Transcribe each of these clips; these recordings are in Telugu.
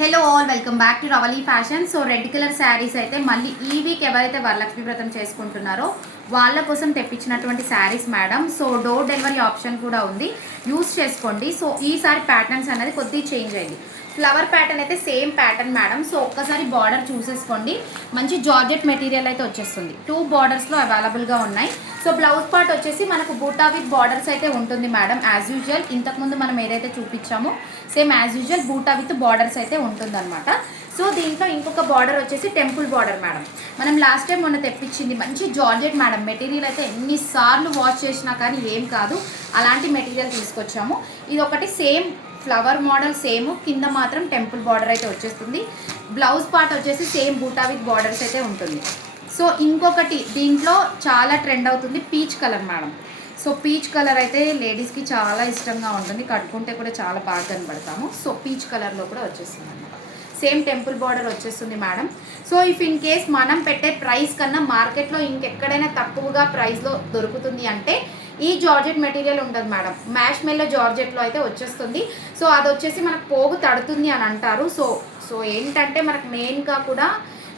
Hello all welcome back to Ravali fashion. So red colour saris అయితే మళ్ళీ ఈ వీక్ ఎవరైతే వరలక్ష్మి వ్రతం చేసుకుంటున్నారో వాళ్ళ కోసం తెప్పించినటువంటి saris madam. So door delivery option కూడా ఉంది, యూస్ చేసుకోండి. సో ఈసారి ప్యాటర్న్స్ అనేది కొద్దిగా చేంజ్ అయింది. ఫ్లవర్ ప్యాటర్న్ అయితే సేమ్ ప్యాటర్న్ మేడం. సో ఒక్కసారి బార్డర్ చూసేసుకోండి, మంచి జార్జెట్ మెటీరియల్ అయితే వచ్చేస్తుంది. 2 బార్డర్స్లో అవైలబుల్గా ఉన్నాయి. సో బ్లౌజ్ పార్ట్ వచ్చేసి మనకు బూటా విత్ బార్డర్స్ అయితే ఉంటుంది మేడం. యాజ్ యూజువల్ ఇంతకుముందు మనం ఏదైతే చూపించామో సేమ్ యాజ్ యూజువల్ బూటా విత్ బార్డర్స్ అయితే ఉంటుందన్నమాట. సో దీంట్లో ఇంకొక బార్డర్ వచ్చేసి టెంపుల్ బార్డర్ మేడం. మనం లాస్ట్ టైం మొన్న తెప్పించింది మంచి జార్జెట్ మేడం. మెటీరియల్ అయితే ఎన్నిసార్లు వాష్ చేసినా కానీ ఏం కాదు, అలాంటి మెటీరియల్ తీసుకొచ్చాము. ఇది ఒకటి సేమ్ ఫ్లవర్ మోడల్, సేమ్ కింద మాత్రం టెంపుల్ బార్డర్ అయితే వచ్చేస్తుంది. బ్లౌజ్ పార్ట్ వచ్చేసి సేమ్ బూటా విత్ బార్డర్స్ అయితే ఉంటుంది. సో ఇంకొకటి దీంట్లో చాలా ట్రెండ్ అవుతుంది peach colour madam. So peach colour అయితే లేడీస్కి చాలా ఇష్టంగా ఉంటుంది, కట్టుకుంటే కూడా చాలా బాగా కనబడతాము. సో పీచ్ కలర్లో కూడా వచ్చేస్తుంది అనమాట. సేమ్ టెంపుల్ బార్డర్ వచ్చేస్తుంది madam. So if in case మనం పెట్టే ప్రైస్ కన్నా మార్కెట్లో ఇంకెక్కడైనా తక్కువగా ప్రైస్లో దొరుకుతుంది అంటే ఈ జార్జెట్ మెటీరియల్ ఉంటుంది మేడం. మ్యాష్ మెల్లో జార్జెట్లో అయితే వచ్చేస్తుంది. సో అది వచ్చేసి మనకు పోగు తడుతుంది అని అంటారు. సో ఏంటంటే మనకు మెయిన్గా కూడా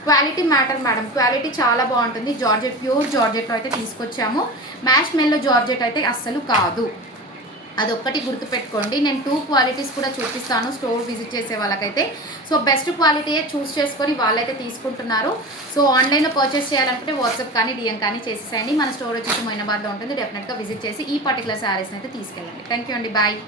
క్వాలిటీ మ్యాటర్ మేడం. క్వాలిటీ చాలా బాగుంటుంది. జార్జెట్ ప్యూర్ జార్జెట్లో అయితే తీసుకొచ్చాము. మ్యాష్ మెల్లో జార్జెట్ అయితే అస్సలు కాదు, అదొక్కటి గుర్తుపెట్టుకోండి. నేను 2 క్వాలిటీస్ కూడా చూపిస్తాను స్టోర్ విజిట్ చేసే వాళ్ళకైతే. సో బెస్ట్ క్వాలిటీయే చూస్ చేసుకొని వాళ్ళైతే తీసుకుంటున్నారు. సో ఆన్లైన్లో పర్చేస్ చేయాలనుకుంటే వాట్సాప్ కానీ డిఎం కానీ చేసేసేయండి. మన స్టోర్ వచ్చేసి మొయినాబాద్లో ఉంటుంది. డెఫినెట్గా విజిట్ చేసి ఈ పర్టికులర్ శారీస్ని అయితే తీసుకెళ్ళండి. థ్యాంక్ యూ అండి, బాయ్.